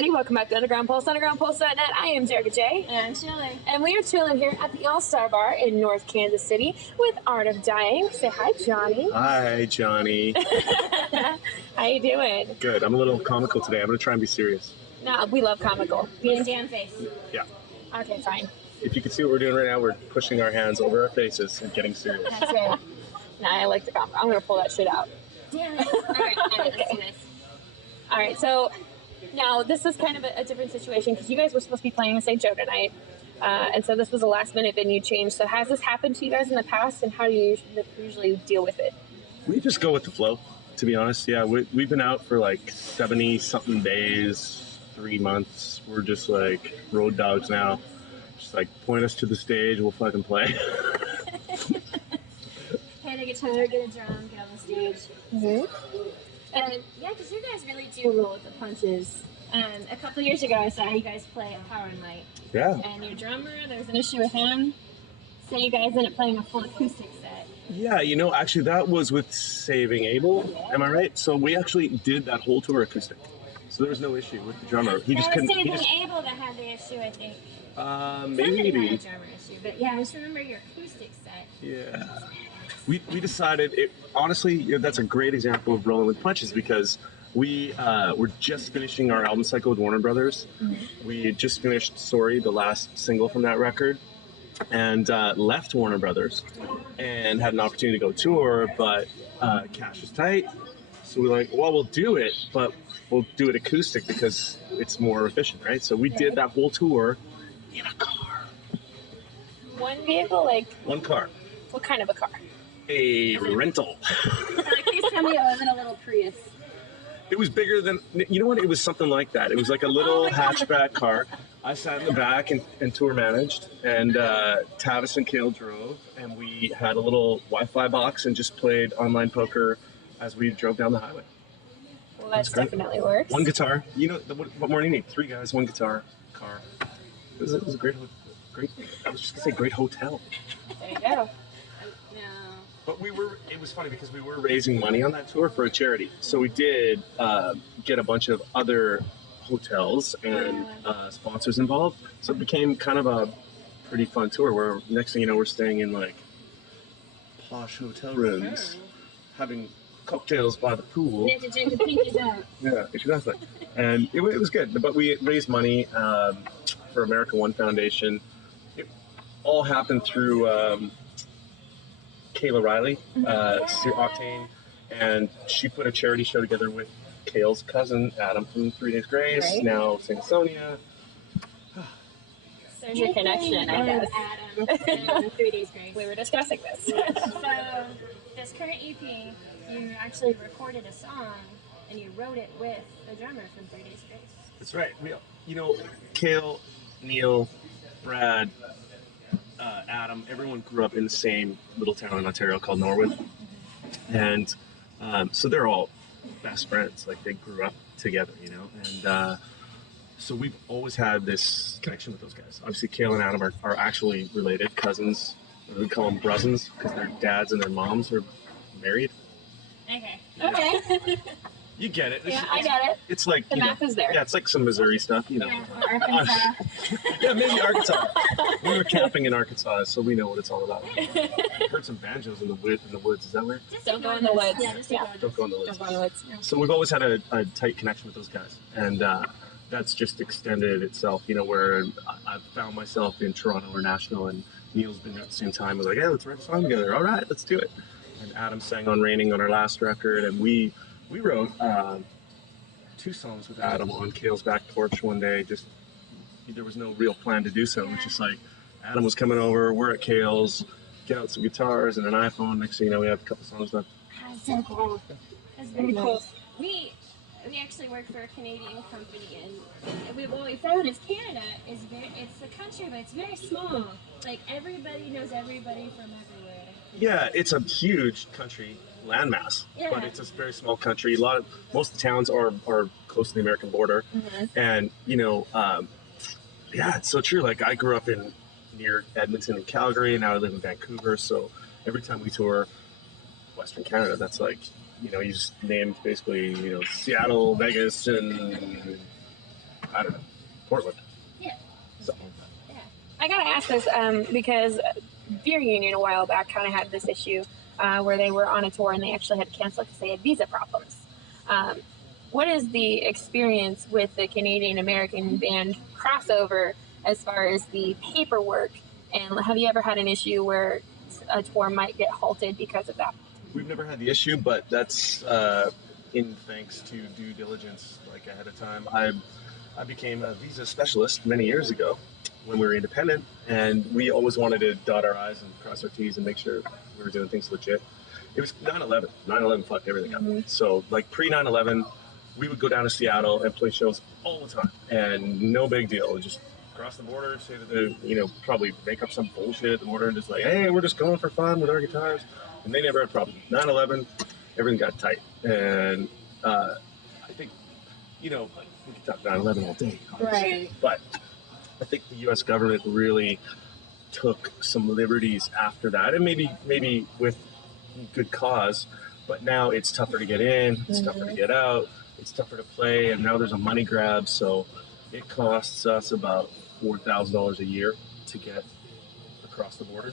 everybody. Welcome back to Underground Pulse, undergroundpulse.net. I am Jerica J. And I'm chilling. And we are chilling here at the All-Star Bar in North Kansas City with Art of Dying. Say hi, Johnny. Hi, Johnny. How you doing? Good. I'm a little comical today. I'm going to try and be serious. No, we love comical. Being damn face. Yeah. Okay, fine. If you can see what we're doing right now, we're pushing our hands over our faces and getting serious. That's it. Nah, I like the comic. I'm going to pull that shit out. Damn it. All right, let's do this. All right, so now this is kind of a different situation because you guys were supposed to be playing in St. Joe tonight. And so this was a last-minute venue change. So has this happened to you guys in the past, and how do you usually deal with it? We just go with the flow, to be honest. Yeah, we've been out for like 70-something days, 3 months. We're just like road dogs now. Just like point us to the stage, we'll fucking play. Hit a guitar, get a drum, get on the stage. Mm-hmm. And yeah, because you guys really do roll with the punches. A couple years ago, I saw you guys play at Power and Light. Yeah. And your drummer, there was an issue with him. So you guys ended up playing a full acoustic set. Yeah, you know, actually that was with Saving Abel. Yeah. Am I right? So we actually did that whole tour acoustic. So there was no issue with the drummer. He just That was couldn't. Saving Abel that had the issue, I think. Maybe. Somebody had a drummer issue. But yeah, I just remember your acoustic set. Yeah. We decided, honestly, that's a great example of rolling with punches because we were just finishing our album cycle with Warner Brothers. Mm-hmm. We had just finished Sorry, the last single from that record, and left Warner Brothers and had an opportunity to go tour, but cash is tight. So we're like, well, we'll do it, but we'll do it acoustic because it's more efficient, right? So we did that whole tour in a car. One vehicle, like One car. what kind of a car? A rental. Please tell me it wasn't a little Prius. It was bigger than, you know what? It was something like that. It was like a little hatchback car. I sat in the back and tour managed, and Tavis and Kale drove, and we had a little Wi-Fi box and just played online poker as we drove down the highway. Well, that definitely works. One guitar. You know, what more do you need? 3 guys, 1 guitar, car. It was a great, I was just going to say great hotel. There you go. No. But it was funny because we were raising money on that tour for a charity. So we did get a bunch of other hotels and sponsors involved. So it became kind of a pretty fun tour where next thing you know, we're staying in like posh hotel rooms, having cocktails by the pool. You have to drink the pinkies out. Yeah, exactly. And it was good. But we raised money for America One Foundation. It all happened through Kayla Riley, Octane, and she put a charity show together with Kale's cousin, Adam from 3 Days Grace, Right. now St. Sonia. There's your connection, I guess. Adam and 3 Days Grace. We were discussing this. So, this current EP, you actually recorded a song and you wrote it with the drummer from 3 Days Grace. That's right. Kale, Neil, Brad, Adam, everyone grew up in the same little town in Ontario called Norwood. And so they're all best friends. Like, they grew up together, you know? And so we've always had this connection with those guys. Obviously, Kale and Adam are actually related, cousins. We call them brusins because their dads and their moms are married. Okay. Okay. You get it. Yeah, I get it. It's like, The math is there. Yeah, it's like some Missouri stuff, you know. Yeah, or Arkansas. Yeah, maybe Arkansas. We were camping in Arkansas, so we know what it's all about. Heard some banjos in the woods. Is that weird? Just Don't go in the woods. Yeah, just Yeah. Don't go in the woods. Don't go in the woods. So we've always had a tight connection with those guys, and that's just extended itself. You know, where I've found myself in Toronto or Nashville, and Neil's been there at the same time. I was like, hey, let's write a song together. All right, let's do it. And Adam sang on Raining on our last record, and we wrote 2 songs with Adam on Kale's back porch one day. Just there was no real plan to do so. It was just like Adam was coming over, we're at Kale's, get out some guitars and an iPhone. Next thing you know, we have a couple songs done. That's so cool. That's very cool. We actually work for a Canadian company, and what we found is Canada it's a country, but it's very small. Like, everybody knows everybody from everywhere. Yeah, it's a huge country landmass, Yeah. but it's a very small country. Most of the towns are close to the American border, and yeah, it's so true. Like, I grew up near Edmonton and Calgary, and now I live in Vancouver. So every time we tour Western Canada, that's like, you just named basically, Seattle, Vegas, and I don't know, Portland. Yeah. Something like that. Yeah. I gotta ask this because Beer Union a while back kind of had this issue where they were on a tour and they actually had to cancel because they had visa problems. What is the experience with the Canadian American band crossover as far as the paperwork? And have you ever had an issue where a tour might get halted because of that? We've never had the issue, but that's in thanks to due diligence, like ahead of time. I became a visa specialist many years ago when we were independent, and we always wanted to dot our I's and cross our T's and make sure we were doing things legit. It was 9/11. 9/11 fucked everything up. So, like pre 9/11, we would go down to Seattle and play shows all the time, and no big deal. We'd just cross the border, say that the, probably make up some bullshit at the border and just like, hey, we're just going for fun with our guitars. And they never had problems. 9/11, everything got tight. And I think, we could talk 9/11 all day. Obviously. Right. But I think the U.S. government really took some liberties after that, and maybe with good cause. But now it's tougher to get in, it's tougher to get out, it's tougher to play, and now there's a money grab. So it costs us about $4,000 a year to get across the border.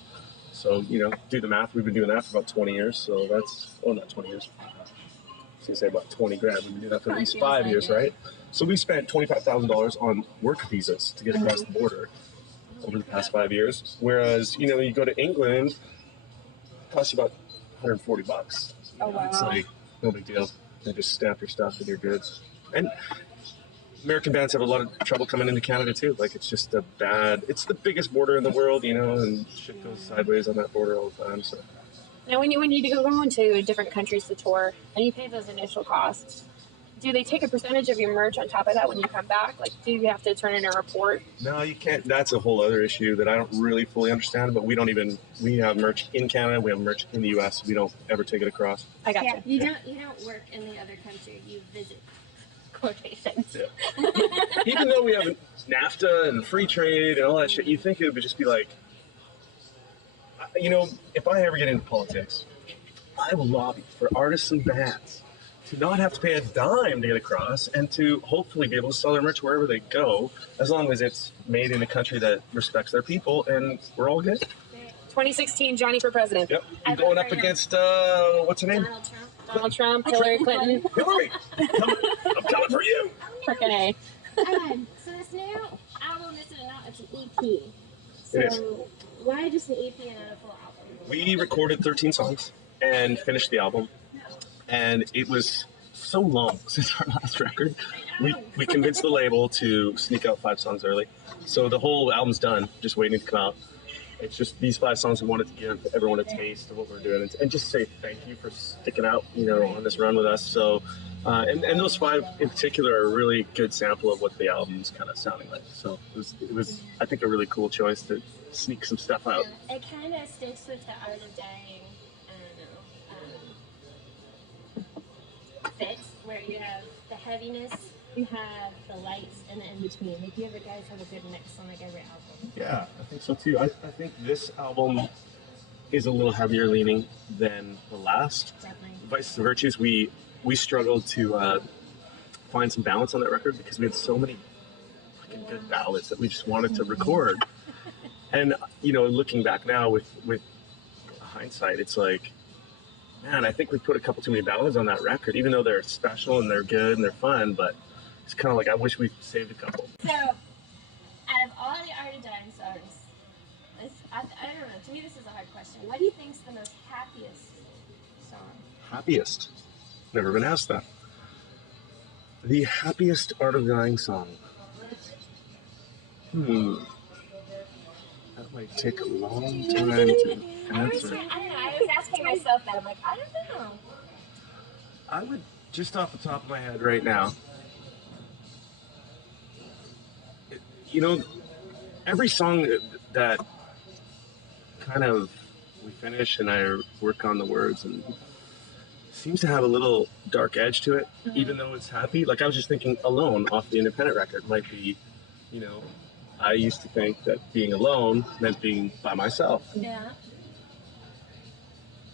So, do the math. We've been doing that for about 20 years. So that's, not 20 years. So you say about 20 grand. We've been doing that for at least 5 years, right? So we spent $25,000 on work visas to get across the border over the past 5 years. Whereas, you go to England, it costs you about $140. Oh, wow. It's like, no big deal. They just stamp your stuff and you're good. And American bands have a lot of trouble coming into Canada too. Like it's just it's the biggest border in the world, and shit goes sideways on that border all the time. So Now, when you go into different countries to tour and you pay those initial costs, do they take a percentage of your merch on top of that when you come back? Like, do you have to turn in a report? no, you can't. That's a whole other issue that I don't really fully understand. But we have merch in Canada, we have merch in the U.S. We don't ever take it across. I got Yeah, you. you don't work in the other country. You visit. Quotations. Yeah. Even though we have NAFTA and free trade and all that shit, you think it would just be like, if I ever get into politics, I will lobby for artists and bands to not have to pay a dime to get across and to hopefully be able to sell their merch wherever they go, as long as it's made in a country that respects their people, and we're all good. 2016, Johnny for president. Yep. I'm going up against, what's her name? Donald Trump. Donald Trump, Hillary Clinton. Hillary! I'm coming for you! Frickin' A. So this new album it's an EP. So It is. why just an EP and not a full album? We recorded 13 songs and finished the album, and it was so long since our last record. We convinced the label to sneak out 5 songs early, so the whole album's done, just waiting to come out. It's just these 5 songs we wanted to give everyone a taste of what we're doing, and just say thank you for sticking out, on this run with us. So, and those 5 in particular are a really good sample of what the album's kind of sounding like. So it was I think a really cool choice to sneak some stuff out. It kind of sticks with the Art of Dying, fit, where you have the heaviness, you have the lights, and the in-between. Like, you guys have a good mix on, like, every album. Yeah, I think so too. I think this album is a little heavier leaning than the last. Definitely. Vices and Virtues, we struggled to find some balance on that record because we had so many fucking good ballads that we just wanted to record. And, looking back now with hindsight, it's like, man, I think we put a couple too many ballads on that record, even though they're special and they're good and they're fun, but it's kind of like I wish we saved a couple. So, out of all the Art of Dying songs, I don't know, to me this is a hard question. What do you think's the most happiest song? Happiest. Never been asked that. The happiest Art of Dying song. That might take a long time to answer. I don't know, I was asking myself that. I'm like, I don't know. I would, just off the top of my head right now, every song that kind of we finish and I work on the words and seems to have a little dark edge to it, even though it's happy. Like, I was just thinking Alone off the Independent record might be, I used to think that being alone meant being by myself. Yeah.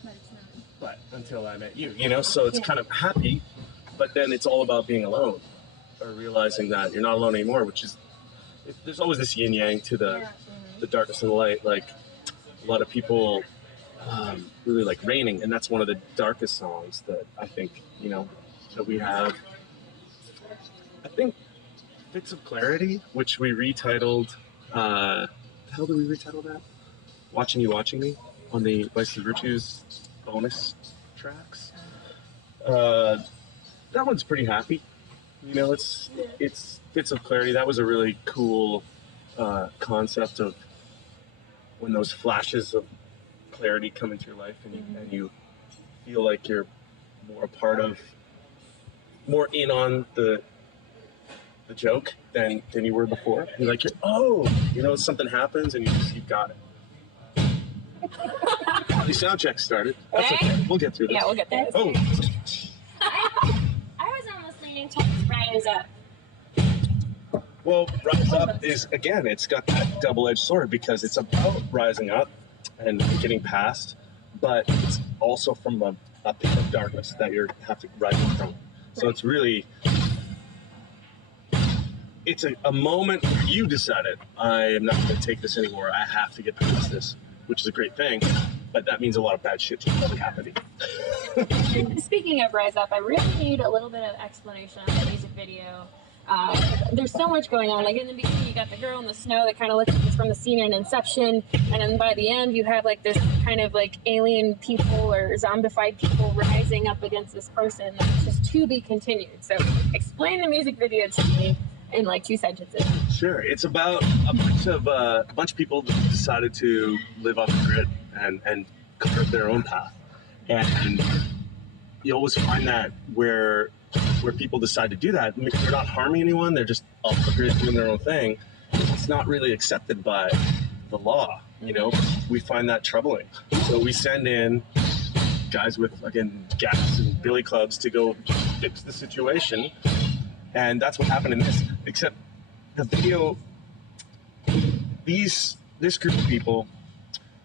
But it's not. But until I met you, so it's kind of happy, but then it's all about being alone. are realizing that you're not alone anymore, which is, there's always this yin yang to the darkness and the light. Like a lot of people really like Raining, and that's one of the darkest songs that I think, that we have. I think Fits of Clarity, which we retitled, the hell did we retitle that? Watching You, Watching Me, on the Vices and Virtues bonus tracks. That one's pretty happy. It's Fits of Clarity. That was a really cool concept of when those flashes of clarity come into your life, and you feel like you're more in on the joke than you were before. You're like, something happens and you've got it. The sound check started. That's okay. We'll get through this. Yeah, we'll get there. Oh. I was almost leaning towards Rise Up. Well, Rise Up is, again, it's got that double-edged sword because it's about rising up and getting past, but it's also from a pit of darkness that you have to rise up from. So it's really, it's a moment where you decided, I am not going to take this anymore. I have to get past this, which is a great thing, but that means a lot of bad shit's probably happening. Speaking of Rise Up, I really need a little bit of explanation on the music video. There's so much going on. Like in the beginning, you got the girl in the snow that kind of looks like it's from the scene in Inception, and then by the end, you have like this kind of like alien people or zombified people rising up against this person that's just to be continued. So explain the music video to me in like 2 sentences. Sure. It's about a bunch of people that decided to live off the grid and carve their own path. And you always find that where people decide to do that, they're not harming anyone, they're just off the grid doing their own thing. It's not really accepted by the law, We find that troubling. So we send in guys with, again, gas and billy clubs to go fix the situation. And that's what happened in this. Except the video, this group of people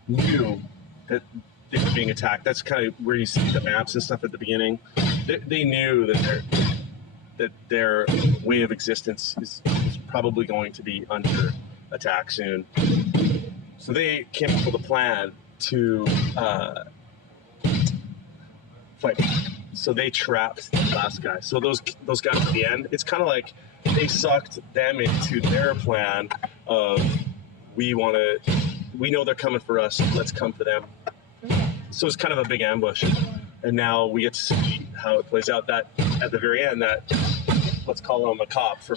knew that they were being attacked. That's kind of where you see the maps and stuff at the beginning. They knew that their way of existence is probably going to be under attack soon. So they came up with a plan to fight back. So they trapped the last guy. So those guys at the end, it's kind of like they sucked them into their plan of, we know they're coming for us, let's come for them. So it's kind of a big ambush. And now we get to see how it plays out. That at the very end, that, let's call him a cop for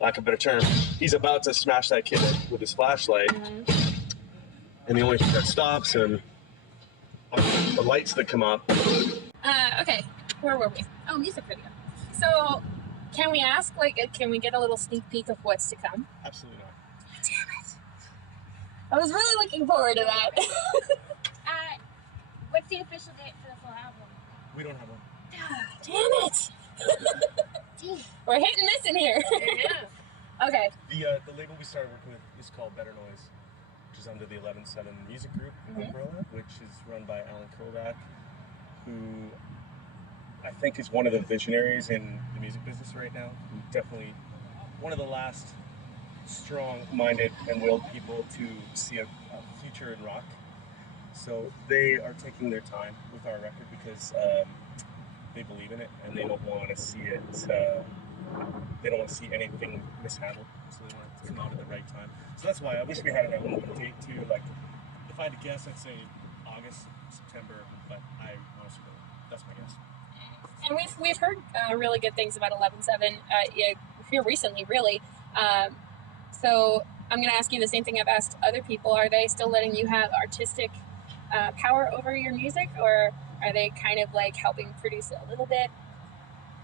lack of a better term, he's about to smash that kid with his flashlight. And the only thing that stops him are the lights that come up. Okay, where were we? Oh, music video. So, can we ask, can we get a little sneak peek of what's to come? Absolutely not. Damn it. I was really looking forward to that. What's the official date for the full album? We don't have one. Damn it. We're hitting this in here. Yeah. Okay. The label we started working with is called Better Noise, which is under the 11-7 Music Group umbrella, which is run by Alan Kovac, who I think is one of the visionaries in the music business right now. Definitely one of the last strong-minded and willed people to see a future in rock. So they are taking their time with our record because they believe in it and they don't want to see it. They don't want to see anything mishandled. So they want it to come out at the right time. So that's why I wish we had an album date too. Like, if I had to guess, I'd say August, September. But I honestly don't. That's my guess. And we've heard really good things about 11-7 here recently, really. So I'm going to ask you the same thing I've asked other people. Are they still letting you have artistic power over your music, or are they kind of like helping produce it a little bit?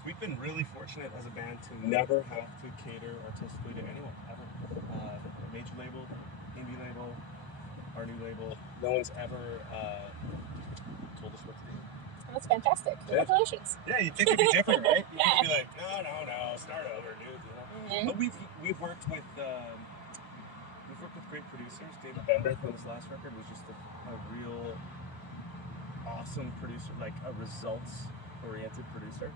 We've been really fortunate as a band to never have to cater artistically to anyone, ever. Major label, indie label, our new label, no one's ever told us what to do. That's fantastic. Congratulations. Yeah, you'd think it'd be different, right? You'd be like, no, start over, dude. But we've worked with great producers. David Bender from his last record was just a real awesome producer, like a results-oriented producer.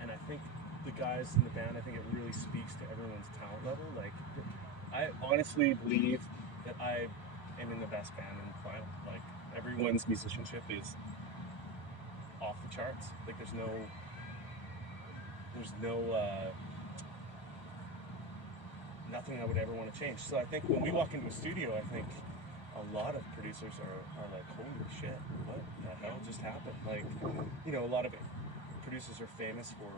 And I think the guys in the band, I think it really speaks to everyone's talent level. Like, I honestly believe that I am in the best band in the planet. Like, everyone's musicianship is off the charts. Like, there's no nothing I would ever want to change. So I think when we walk into a studio, I think a lot of producers are like, holy shit, what the hell just happened? Like, you know, a lot of producers are famous for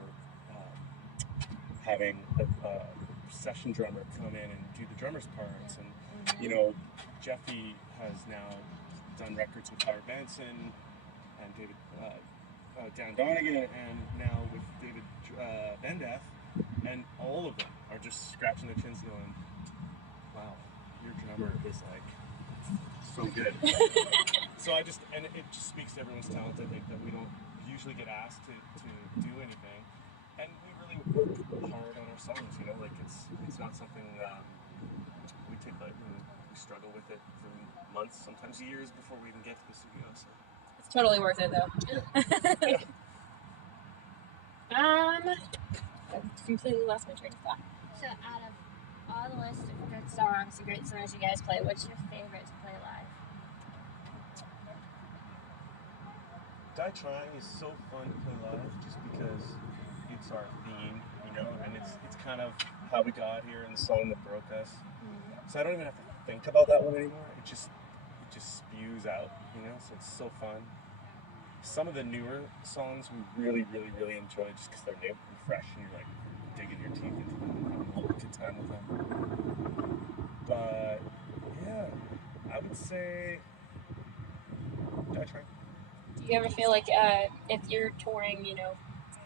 having a session drummer come in and do the drummer's parts. And, you know, Jeffy has now done records with Howard Benson and David Dan Donegan, and now with David Bendeth, and all of them are just scratching their chins going, wow, your drummer is like so good. So it just speaks to everyone's talent. I think that we don't usually get asked to do anything, and we really work hard on our songs, you know, like it's not something we take lightly. We struggle with it for months, sometimes years before we even get to the studio. So. It's totally worth it though. I completely lost my train of thought. So out of all the list of good songs, the great songs you guys play, what's your favorite to play live? Die Trying is so fun to play live just because it's our theme, you know, and it's kind of how we got here and the song that broke us. So I don't even have to think about that one anymore. It just spews out, you know, so it's so fun. Some of the newer songs we really, really, really enjoy just because they're new and fresh and you're like digging your teeth into them and having a little good time with them. But yeah, I would say Die Trying. Do you ever feel like if you're touring, you know,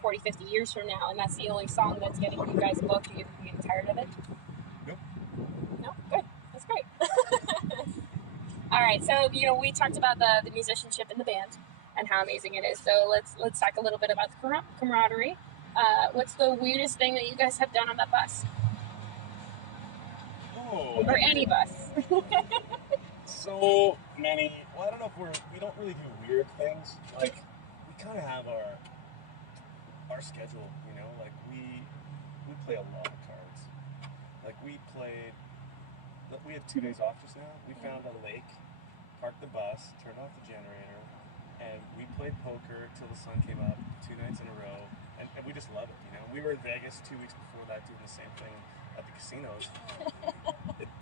40, 50 years from now and that's the only song that's getting you guys booked, you get tired of it? Nope. No? Good. That's great. All right, so, you know, we talked about the musicianship in the band and how amazing it is. So let's talk a little bit about the camaraderie. What's the weirdest thing that you guys have done on that bus? Oh. Or any bus? So many. Well, I don't know if we don't really do weird things. Like, we kind of have our schedule, you know. Like we play a lot of cards. Like we had 2 days off just now. We found a lake, parked the bus, turned off the generator, and we played poker till the sun came up 2 nights in a row. And we just love it, you know. We were in Vegas 2 weeks before that doing the same thing at the casinos.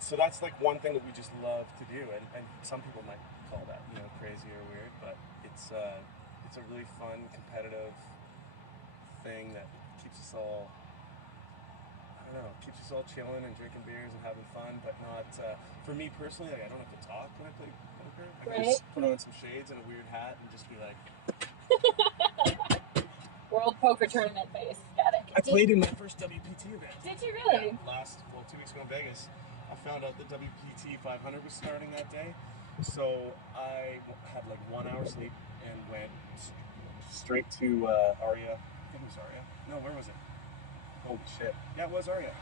So that's like one thing that we just love to do, and some people might call that, you know, crazy or weird, but it's a really fun, competitive thing that keeps us all, I don't know, keeps us all chilling and drinking beers and having fun, but not, for me personally, like, I don't have to talk when I play poker. I can just put on some shades and a weird hat and just be like... World Poker Tournament face. Got it. I played in my first WPT event. Did you really? Yeah, 2 weeks ago in Vegas. I found out the WPT 500 was starting that day, so I had like 1 hour sleep and went straight to Aria. I think it was Aria. No, where was it? Holy shit. Yeah, it was Aria.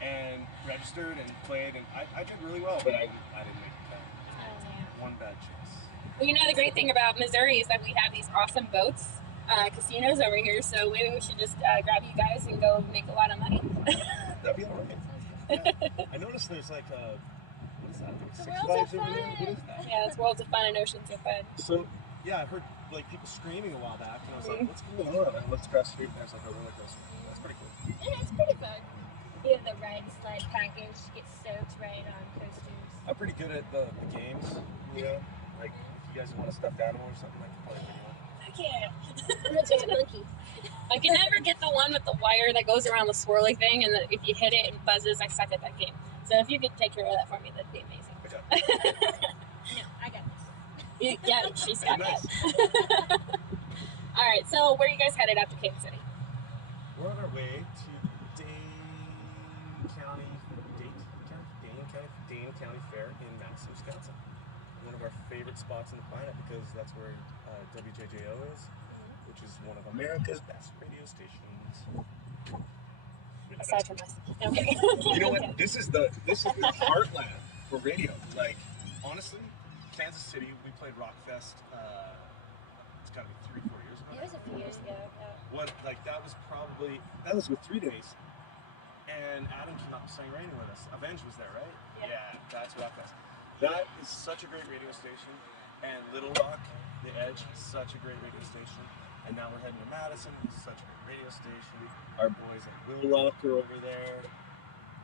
And registered and played, and I did really well, but I didn't make the cut. One bad chance. Well, you know, the great thing about Missouri is that we have these awesome boats, casinos over here, so maybe we should just grab you guys and go make a lot of money. That'd be alright. Yeah. I noticed there's like what is that? The Six Worlds Flags of over there? Fun. What is that? Yeah, it's Worlds of Fun and Oceans of Fun. So yeah, I heard like people screaming a while back, and I was like, "What's going on?" And I looked across the street, and there's like a roller coaster. That's pretty cool. Yeah, it's pretty fun. You have the ride and slide package, get soaked right on coasters. I'm pretty good at the games, you know. Like if you guys want a stuffed animal or something, I can play with you. Heck yeah. I'm a giant monkey. I can never get the one with the wire that goes around the swirly thing, and if you hit it and buzzes, I suck at that game. So if you could take care of that for me, that'd be amazing. Okay. No, I got this. Yeah, she's got Nice. that. All right, so where are you guys headed after Kansas City? We're on our way to Dane County Fair in Madison, Wisconsin. One of our favorite spots on the planet because that's where WJJO is, which is one of America's best radio stations. Aside from us. Okay. You know what? This is the heartland for radio. Like, honestly, Kansas City, we played Rockfest. It's got to be 3-4 years ago. It was a few years ago. Yeah. that was with 3 days. And Adam came up and sang Rainy with us. Avenge was there, right? Yeah, that's Rockfest. That is such a great radio station. And Little Rock, The Edge, is such a great radio station. And now we're heading to Madison, it's such a great radio station. Our boys at Will Rock are over there.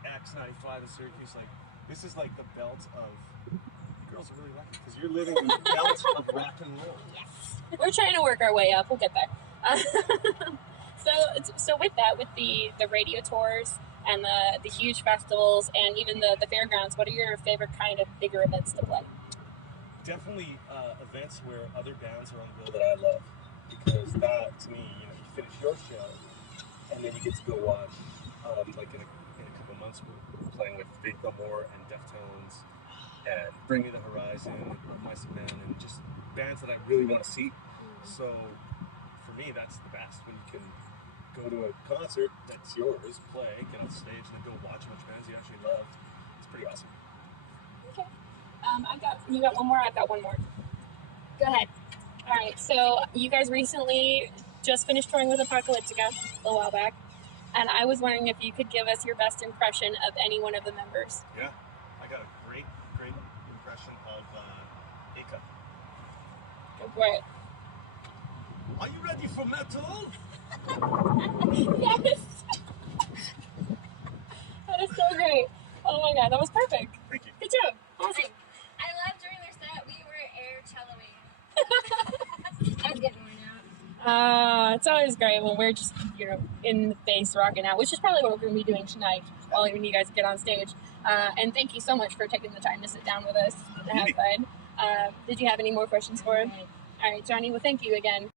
X95 in Syracuse. Like, this is like the belt of. Girls are really lucky because you're living in the belt of rock and roll. Yes. We're trying to work our way up. We'll get there. So with that, with the radio tours and the huge festivals and even the fairgrounds, what are your favorite kind of bigger events to play? Definitely events where other bands are on the bill that I love, because that, to me, you finish your show and then you get to go watch, like in a couple months, we're playing with Faith No More and Deftones and Bring Me the Horizon and Mice and Men, and just bands that I really want to see. So for me, that's the best, when you can go to a concert that's yours, play, get on stage, and then go watch a bunch of bands you actually loved. It's pretty awesome. Okay. You got one more? I've got one more. Go ahead. All right. So you guys recently just finished touring with Apocalyptica a little while back, and I was wondering if you could give us your best impression of any one of the members. Yeah, I got a great impression of Ika. Go for it. Are you ready for metal? Yes. That is so great. Oh my god, that was perfect. Thank you. Good job. Awesome. I love during their set we were air celloing. I was getting worn out. It's always great when we're just, in the face rocking out, which is probably what we're going to be doing tonight while when you guys get on stage. And thank you so much for taking the time to sit down with us and have fun. Did you have any more questions for us? All right, Johnny, well, thank you again.